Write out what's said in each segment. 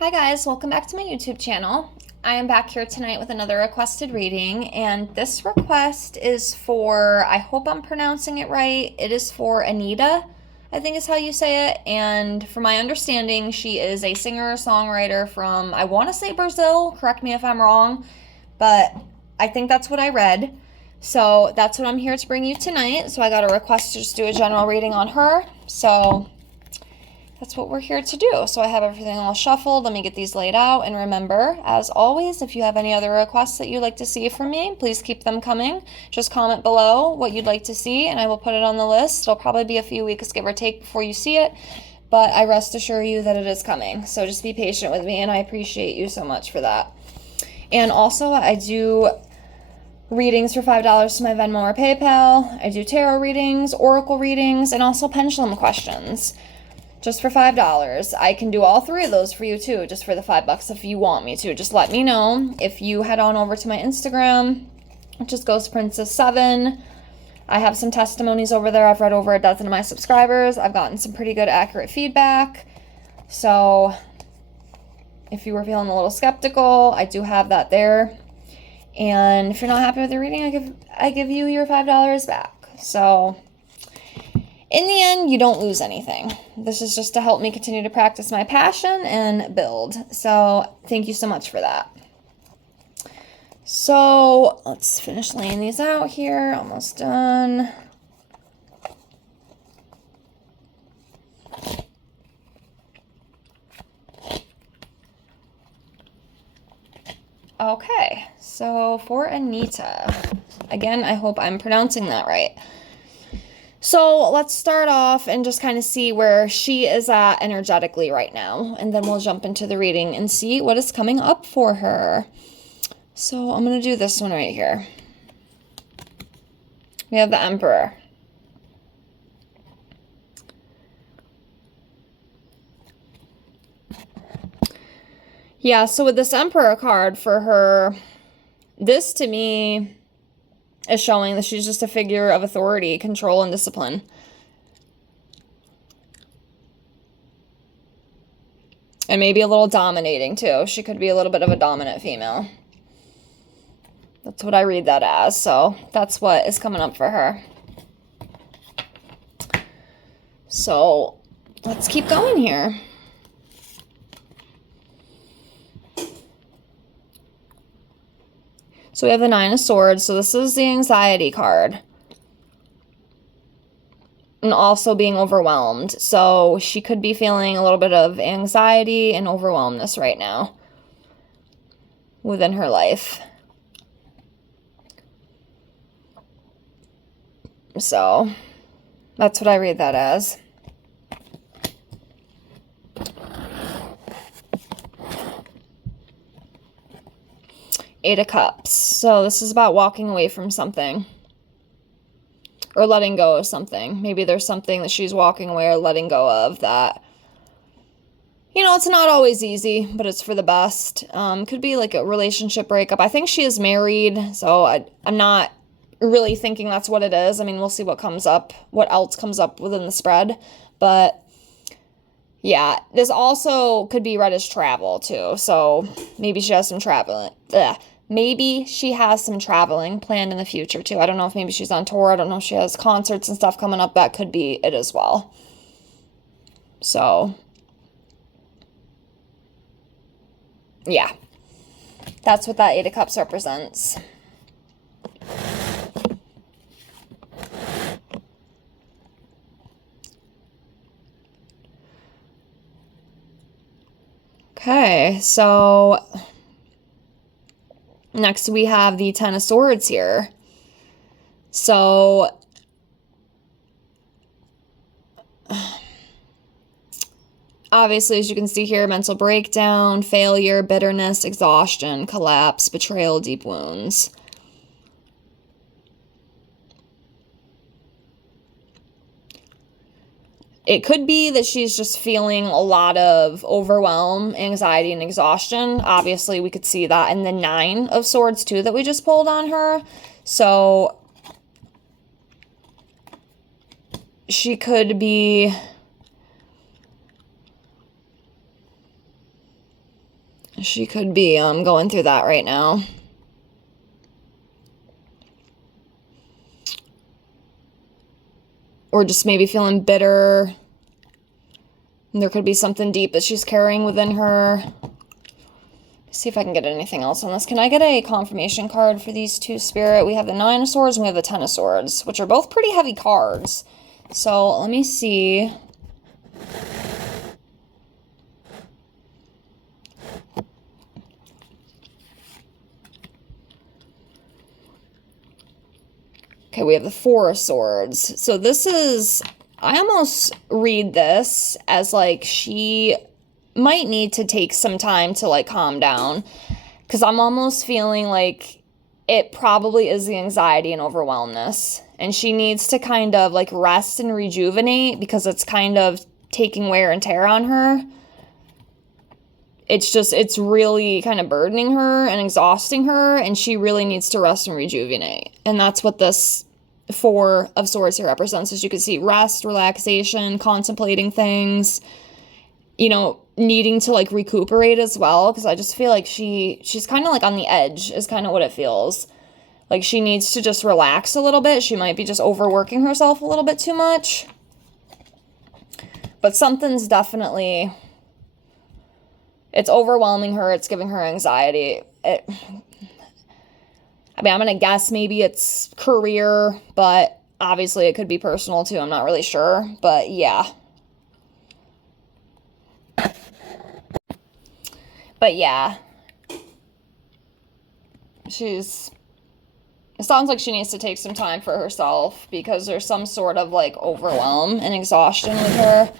Hi guys, welcome back to my YouTube channel. I am back here tonight with another requested reading, and this request is for, I hope I'm pronouncing it right, it is for Anita, I think is how you say it, and from my understanding, she is a singer-songwriter from, I want to say Brazil, correct me if I'm wrong, but I think that's what I read. So that's what I'm here to bring you tonight. So I got a request to just do a general reading on her, so that's what we're here to do. So I have everything all shuffled. Let me get these laid out. And remember, as always, if you have any other requests that you'd like to see from me, please keep them coming. Just comment below what you'd like to see, and I will put it on the list. It'll probably be a few weeks, give or take, before you see it. But I rest assure you that it is coming. So just be patient with me, and I appreciate you so much for that. And also, I do readings for $5 to my Venmo or PayPal. I do tarot readings, oracle readings, and also pendulum questions. Just for $5. I can do all three of those for you too, just for the $5 if you want me to. Just let me know. If you head on over to my Instagram, which is GhostPrincess7, I have some testimonies over there. I've read over a dozen of my subscribers. I've gotten some pretty good, accurate feedback. So if you were feeling a little skeptical, I do have that there. And if you're not happy with the reading, I give you your $5 back. So in the end, you don't lose anything. This is just to help me continue to practice my passion and build. So thank you so much for that. So let's finish laying these out here. Almost done. Okay, so for Anita, again, I hope I'm pronouncing that right. So let's start off and just kind of see where she is at energetically right now. And then we'll jump into the reading and see what is coming up for her. So I'm going to do this one right here. We have the Emperor. Yeah, so with this Emperor card for her, this to me is showing that she's just a figure of authority, control, and discipline. And maybe a little dominating, too. She could be a little bit of a dominant female. That's what I read that as, so that's what is coming up for her. So let's keep going here. So we have the Nine of Swords. So this is the anxiety card. And also being overwhelmed. So she could be feeling a little bit of anxiety and overwhelmness right now within her life. So that's what I read that as. Eight of Cups. So this is about walking away from something. Or letting go of something. Maybe there's something that she's walking away or letting go of that, you know, it's not always easy, but it's for the best. Could be like a relationship breakup. I think she is married, so I'm not really thinking that's what it is. I mean, we'll see what comes up, what else comes up within the spread. But yeah, this also could be read as travel too. So maybe she has some traveling. Maybe she has some traveling planned in the future too. I don't know if maybe she's on tour. I don't know if she has concerts and stuff coming up. That could be it as well. So yeah, that's what that Eight of Cups represents. Okay, so next we have the Ten of Swords here. So obviously, as you can see here, mental breakdown, failure, bitterness, exhaustion, collapse, betrayal, deep wounds. It could be that she's just feeling a lot of overwhelm, anxiety, and exhaustion. Obviously, we could see that in the Nine of Swords, too, that we just pulled on her. So she could be She could be going through that right now. Or just maybe feeling bitter. And there could be something deep that she's carrying within her. See if I can get anything else on this. Can I get a confirmation card for these two, Spirit? We have the Nine of Swords and we have the Ten of Swords, which are both pretty heavy cards. So let me see. Okay, we have the Four of Swords. So this is, I almost read this as like she might need to take some time to like calm down, because I'm almost feeling like it probably is the anxiety and overwhelmness, and she needs to kind of like rest and rejuvenate because it's kind of taking wear and tear on her. It's really kind of burdening her and exhausting her, and she really needs to rest and rejuvenate. And that's what this Four of Swords here represents. As you can see, rest, relaxation, contemplating things, you know, needing to like recuperate as well, because I just feel like she's kind of like on the edge is kind of what it feels. Like she needs to just relax a little bit. She might be just overworking herself a little bit too much. But something's definitely, it's overwhelming her. It's giving her anxiety. I mean, I'm going to guess maybe it's career, but obviously it could be personal too. I'm not really sure, but yeah. But yeah. It sounds like she needs to take some time for herself because there's some sort of like overwhelm and exhaustion with her.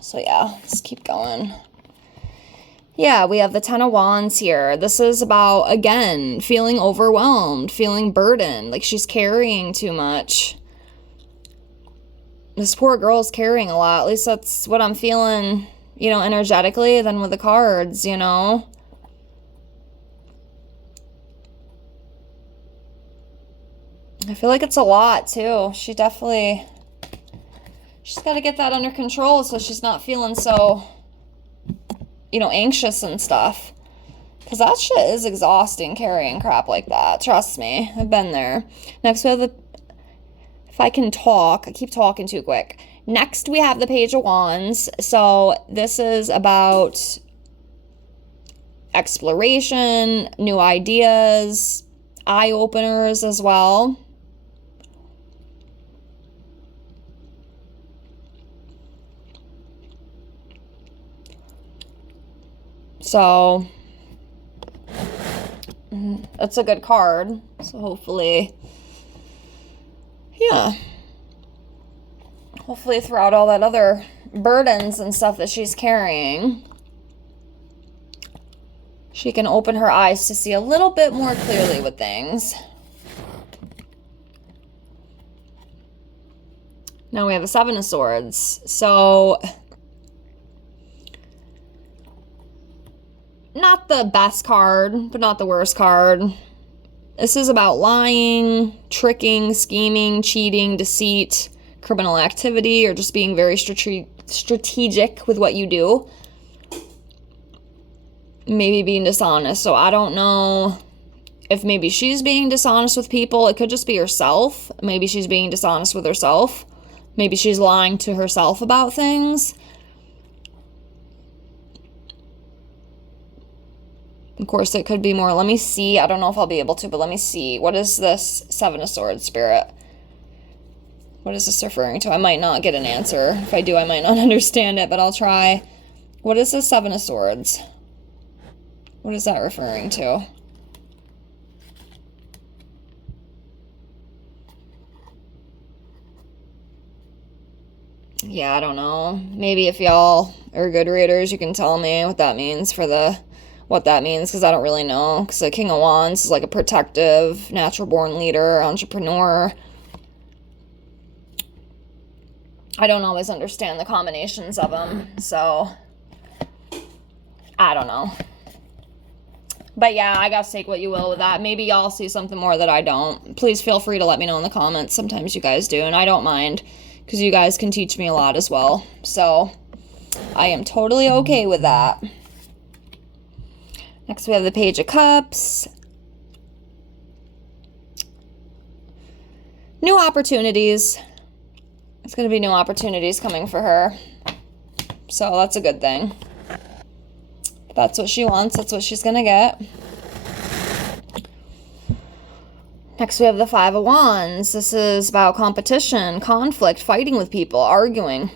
So yeah, let's keep going. Yeah, we have the Ten of Wands here. This is about, again, feeling overwhelmed, feeling burdened, like she's carrying too much. This poor girl's carrying a lot. At least that's what I'm feeling, you know, energetically, then with the cards, you know. I feel like it's a lot, too. She's got to get that under control so she's not feeling so, you know, anxious and stuff. Because that shit is exhausting, carrying crap like that. Trust me. I've been there. Next, we have the... If I can talk. I keep talking too quick. Next, we have the Page of Wands. So, this is about exploration, new ideas, eye-openers as well. So, it's a good card. So, hopefully, yeah. Hopefully, throughout all that other burdens and stuff that she's carrying, she can open her eyes to see a little bit more clearly with things. Now we have a Seven of Swords. So, not the best card, but not the worst card. This is about lying, tricking, scheming, cheating, deceit, criminal activity, or just being very strategic with what you do. Maybe being dishonest. So I don't know if maybe she's being dishonest with people. It could just be herself. Maybe she's being dishonest with herself. Maybe she's lying to herself about things. Of course, it could be more. Let me see. I don't know if I'll be able to, but let me see. What is this Seven of Swords, Spirit? What is this referring to? I might not get an answer. If I do, I might not understand it, but I'll try. What is the Seven of Swords? What is that referring to? Yeah, I don't know. Maybe if y'all are good readers, you can tell me what that means because I don't really know. Because the King of Wands is like a protective, natural-born leader, entrepreneur. I don't always understand the combinations of them, so I don't know. But yeah, I guess take what you will with that. Maybe y'all see something more that I don't. Please feel free to let me know in the comments. Sometimes you guys do, and I don't mind, because you guys can teach me a lot as well. So, I am totally okay with that. Next, we have the Page of Cups. New opportunities. It's going to be new opportunities coming for her. So that's a good thing. If that's what she wants, that's what she's going to get. Next, we have the Five of Wands. This is about competition, conflict, fighting with people, arguing.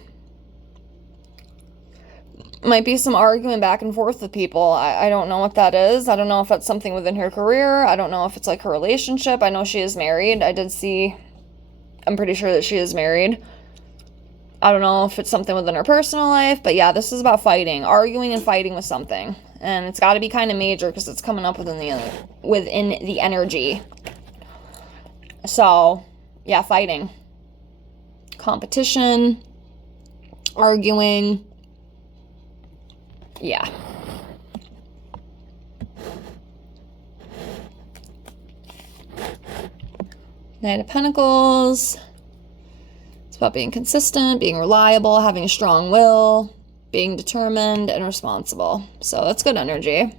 Might be some arguing back and forth with people. I don't know what that is. I don't know if that's something within her career. I don't know if it's like her relationship. I know she is married. I'm pretty sure that she is married. I don't know if it's something within her personal life, but yeah, this is about fighting, arguing and fighting with something. And it's got to be kind of major because it's coming up within the energy. So, yeah, fighting. Competition. Arguing. Yeah. Knight of Pentacles. It's about being consistent, being reliable, having a strong will, being determined and responsible. So that's good energy.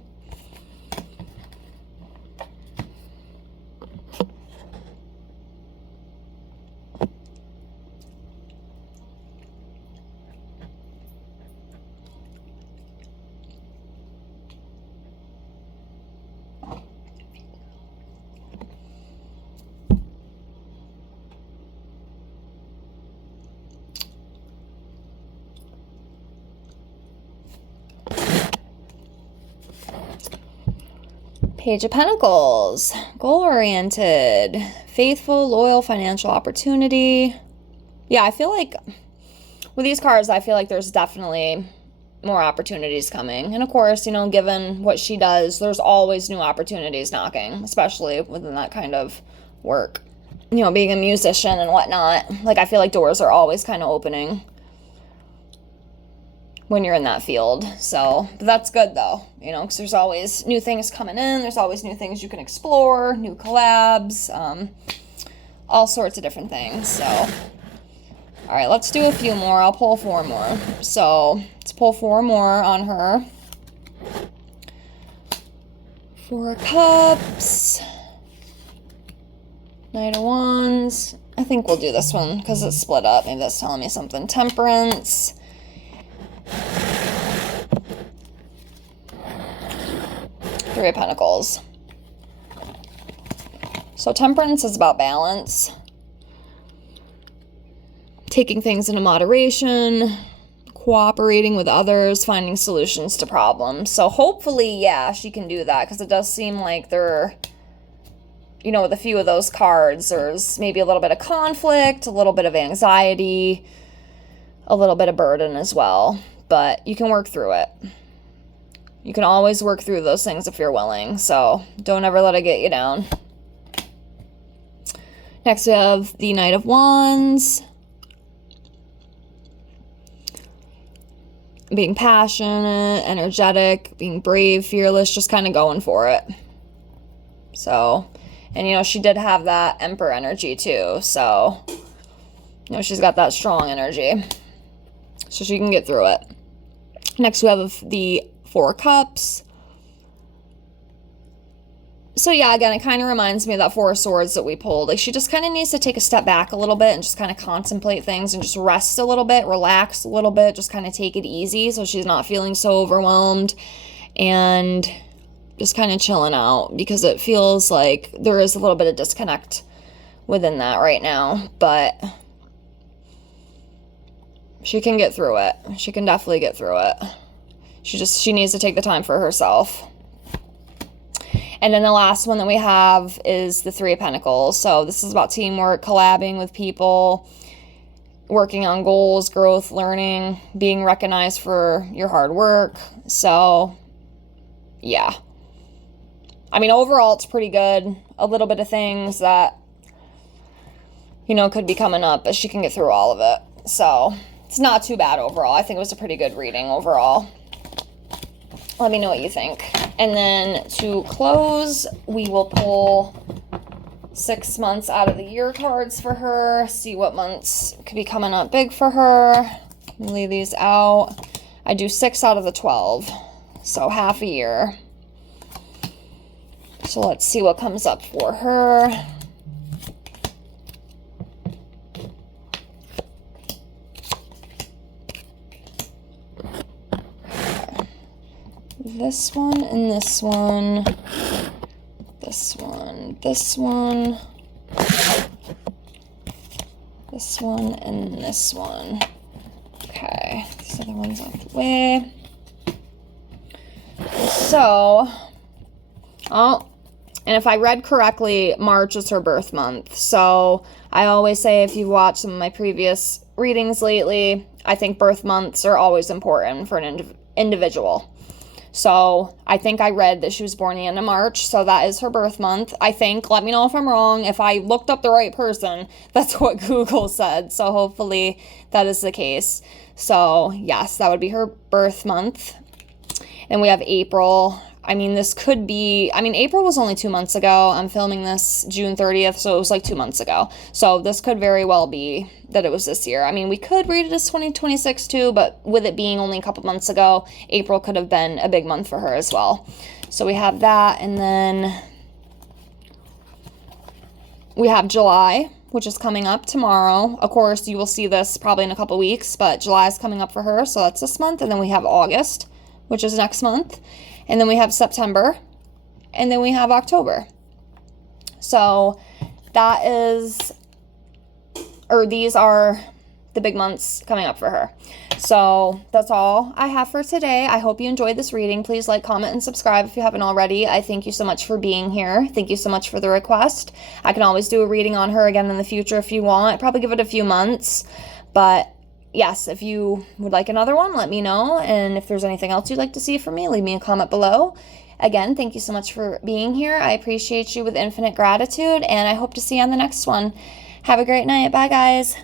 Page of Pentacles, goal-oriented, faithful, loyal, financial opportunity. Yeah, I feel like with these cards, I feel like there's definitely more opportunities coming. And of course, you know, given what she does, there's always new opportunities knocking, especially within that kind of work. You know, being a musician and whatnot. Like, I feel like doors are always kind of opening when you're in that field. So, but that's good though, you know, because there's always new things coming in. There's always new things you can explore, new collabs, all sorts of different things. So, all right, let's do a few more. I'll pull 4 more. So, let's pull 4 more on her. 4 of Cups. Knight of Wands. I think we'll do this one because it's split up. Maybe that's telling me something. Temperance. 3 of Pentacles. So temperance is about balance. Taking things into moderation. Cooperating with others. Finding solutions to problems. So hopefully, yeah, she can do that. Because it does seem like there, you know, with a few of those cards, there's maybe a little bit of conflict, a little bit of anxiety, a little bit of burden as well. But you can work through it. You can always work through those things if you're willing. So don't ever let it get you down. Next we have the Knight of Wands. Being passionate, energetic, being brave, fearless, just kind of going for it. So, and you know, she did have that Emperor energy too. So, you know, she's got that strong energy. So she can get through it. Next we have the 4 Cups. So yeah, again, it kind of reminds me of that 4 of Swords that we pulled. Like, she just kind of needs to take a step back a little bit and just kind of contemplate things and just rest a little bit, relax a little bit, just kind of take it easy so she's not feeling so overwhelmed and just kind of chilling out, because it feels like there is a little bit of disconnect within that right now. But she can get through it. She can definitely get through it. She needs to take the time for herself. And then the last one that we have is the 3 of Pentacles. So this is about teamwork, collabing with people, working on goals, growth, learning, being recognized for your hard work. So, yeah. I mean, overall, it's pretty good. A little bit of things that, you know, could be coming up, but she can get through all of it. So, it's not too bad overall. I think it was a pretty good reading overall. Let me know what you think. And then to close, we will pull 6 months out of the year cards for her. See what months could be coming up big for her. Lay these out. I do 6 out of the 12. So half a year. So let's see what comes up for her. This one and this one. This one, this one. This one and this one. Okay, these other ones out the way. So, oh, and if I read correctly, March is her birth month. So I always say, if you watch some of my previous readings lately, I think birth months are always important for an individual. So I think I read that she was born the end of March, so that is her birth month, I think. Let me know if I'm wrong. If I looked up the right person, that's what Google said. So hopefully that is the case. So yes, that would be her birth month. Then we have April. I mean, this could be, April was only 2 months ago. I'm filming this June 30th, so it was like 2 months ago. So this could very well be that it was this year. I mean, we could read it as 2026 too, but with it being only a couple months ago, April could have been a big month for her as well. So we have that, and then we have July, which is coming up tomorrow. Of course, you will see this probably in a couple weeks, but July is coming up for her, so that's this month. And then we have August, which is next month. And then we have September, and then we have October. So that is, or these are the big months coming up for her. So that's all I have for today. I hope you enjoyed this reading. Please like, comment, and subscribe if you haven't already. I thank you so much for being here. Thank you so much for the request. I can always do a reading on her again in the future if you want. I'd probably give it a few months, but yes, if you would like another one, let me know. And if there's anything else you'd like to see from me, leave me a comment below. Again, thank you so much for being here. I appreciate you with infinite gratitude, and I hope to see you on the next one. Have a great night. Bye, guys.